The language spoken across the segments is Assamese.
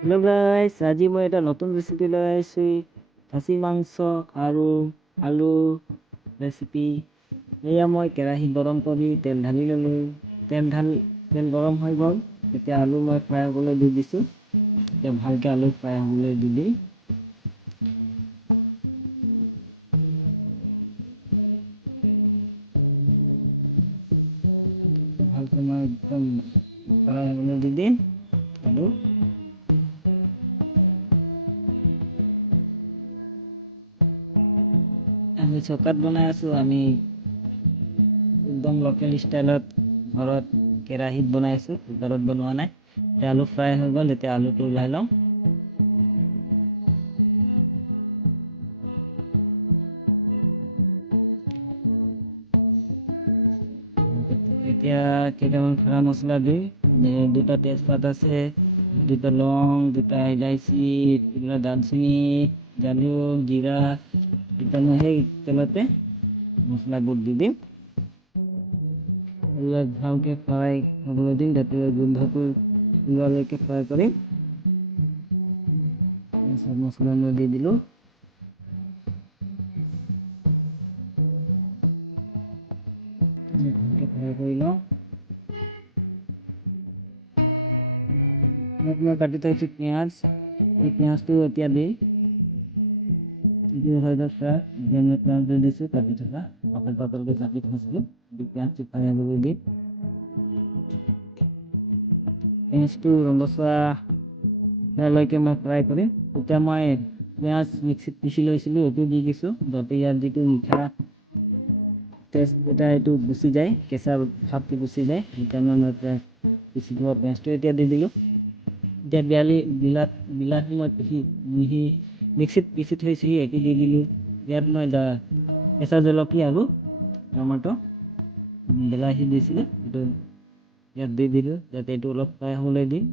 হেল্ল' গাইছ, আজি মই এটা নতুন ৰেচিপি লৈ আহিছোঁ। খাচী মাংস আৰু আলু ৰেচিপি। এয়া মই কেৰাহী গৰম কৰি তেল ঢালি ল'লোঁ। তেল গৰম হৈ গ'ল, এতিয়া আলু মই ফ্ৰাই হ'বলৈ দি দিছোঁ। এতিয়া ভালকৈ আলু ফ্ৰাই হ'বলৈ দি দিম। ভালকৈ মই একদম ফ্ৰাই হ'বলৈ দি দিম আলু। আমি চকাত বনাই আছোঁ। আমি একদম লোকেল ষ্টাইলত ঘৰত কেৰাহীত বনাইছোঁ, কুকাৰত বনোৱা নাই। এতিয়া আলু ফ্ৰাই হৈ গ'ল, এতিয়া আলুটো ওলাই লওঁ। এতিয়া কেইটামান খৰা মছলা দি, দুটা তেজপাত আছে, দুটা লং, দুটা ইলাইচি, দুটা দালচিনি, জালুক, জিৰা, এতিয়া মই সেই তেলতে মছলাবোৰ দি দিম। এইবিলাক ভালকৈ ফ্ৰাই হ'বলৈ দিম, যাতে গোন্ধটো ওলোৱালৈকে ফ্ৰাই কৰিম। চব মছলা মই দি দিলোঁ। ভালকৈ ফ্ৰাই কৰি লওঁ। মই কাটি থৈছোঁ পিঁয়াজ, এই পিঁয়াজটো এতিয়া দি হৈ গ'ল ফ্ৰাই। এতিয়া মই পিঁয়াজটো দিছোঁ, কাটি থকা পাতলকৈ কাটি থৈছিলোঁ। পিঁয়াজটো ফ্ৰাই হ'বলৈ দি পিঁয়াজটো ৰঙচুৱালৈকে মই ফ্ৰাই কৰিম। এতিয়া মই পিঁয়াজ মিক্সিত পিচি লৈছিলোঁ, এইটো দি দিছোঁ, যাতে ইয়াত যিটো মিঠা টেষ্ট এটা এইটো গুচি যায়, কেঁচা ভাৱটো গুচি যায়। সেইকাৰণে মই পিচি থোৱা পিঁয়াজটো এতিয়া দি দিলোঁ। এতিয়া বিলাহী মই মিক্সিত পিচি থৈছোঁ, এইটো দি দিলোঁ। ইয়াত মই কেঁচা জলকীয়া আৰু টমাটো বিলাহী দিছিলোঁ, এইটো ইয়াত দি দিলোঁ, যাতে এইটো অলপ ফ্ৰাই হ'বলৈ দিম।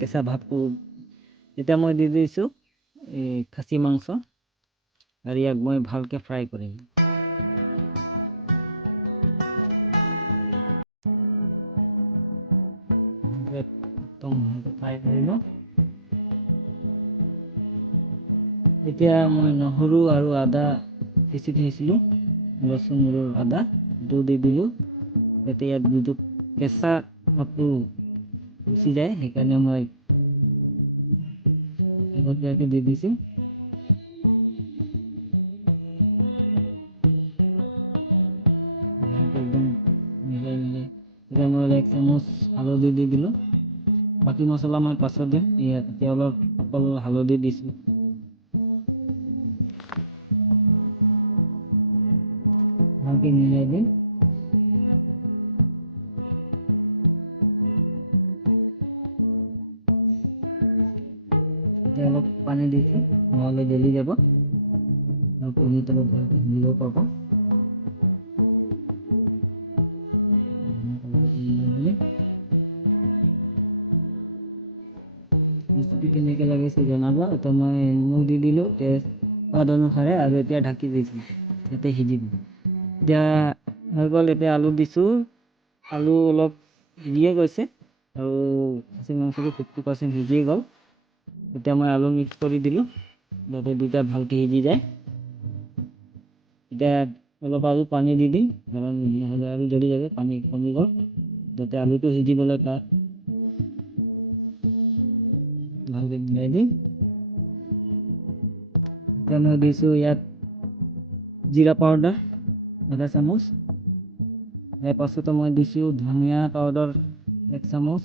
কেঁচা ভাৱটো এতিয়া মই দি দিছোঁ এই খাচী মাংস, আৰু ইয়াক মই ভালকৈ ফ্ৰাই কৰিম। একদম ভালকৈ ফ্ৰাই কৰিলোঁ। এতিয়া মই নহৰু আৰু আদা পিচি থৈছিলোঁ, ৰচুন আৰু আদা এইটো দি দিলোঁ, যাতে ইয়াত যিটো কেঁচা ভাৱটো গুচি যায়। সেইকাৰণে মই আগতীয়াকৈ দি দিছোঁ। একদম মিলাই এতিয়া মই 1 চামুচ হালধি দি দিলোঁ। বাকী মছলা মই পাছত দিম, ইয়াত এতিয়া অলপ অকল হালধি দিছোঁ। ভালকৈ মিলাই দিম। এতিয়া অলপ পানী দিছোঁ, নহ'লে গেলি যাব। কণীৰ তলত ভালকৈ মিলিব পাব। ৰেচিপি কেনেকৈ লাগিছে জনাব। এতিয়া মই নিমখ দি দিলোঁ সোৱাদ অনুসাৰে, আৰু এতিয়া ঢাকি দিছোঁ যাতে সিজিব। এতিয়া হৈ গ'ল। এতিয়া আলু দিছোঁ, আলু অলপ সিজিয়ে গৈছে, আৰু খাচী মাংসটো 50% সিজিয়ে গ'ল। এতিয়া মই আলু মিক্স কৰি দিলোঁ, যাতে দুটা ভালকৈ সিজি যায়। এতিয়া অলপ আৰু পানী দি দিম, কাৰণ নহ'লে আৰু জ্বলি যাব। পানী কমি গ'ল, যাতে আলুটো সিজিবলৈ তাত ভালকৈ মিলাই দিম। এতিয়া মই দিছোঁ ইয়াত জিৰা পাউডাৰ 1 চামুচ, ইয়াৰ পাছতে মই দিছোঁ ধনিয়া পাউডাৰ 1 চামুচ।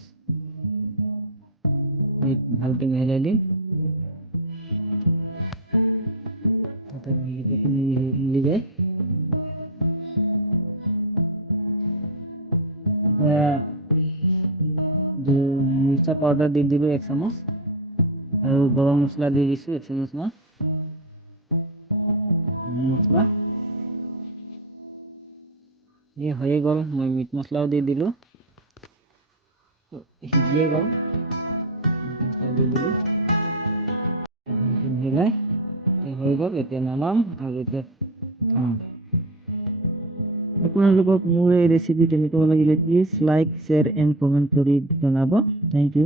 ভালকৈ মিলাই দিম, যাতে মিলি যায়। মিৰ্চা পাউডাৰ দি দিলোঁ 1 চামুচ, আৰু গৰম মছলা দি দিছোঁ 1 চামুচমান মছলা। এই হৈয়ে গ'ল। মই মিট মছলাও দি দিলোঁ, সিজিয়ে গ'ল। মছলা দি দিলোঁ, মিলাই হৈ গ'ল। এতিয়া নমাম, আৰু এতিয়া খাম। আপোনালোকক মোৰ এই ৰেচিপি কেনেকুৱা লাগিলে please like, share and comment কৰি জনাব। Thank U.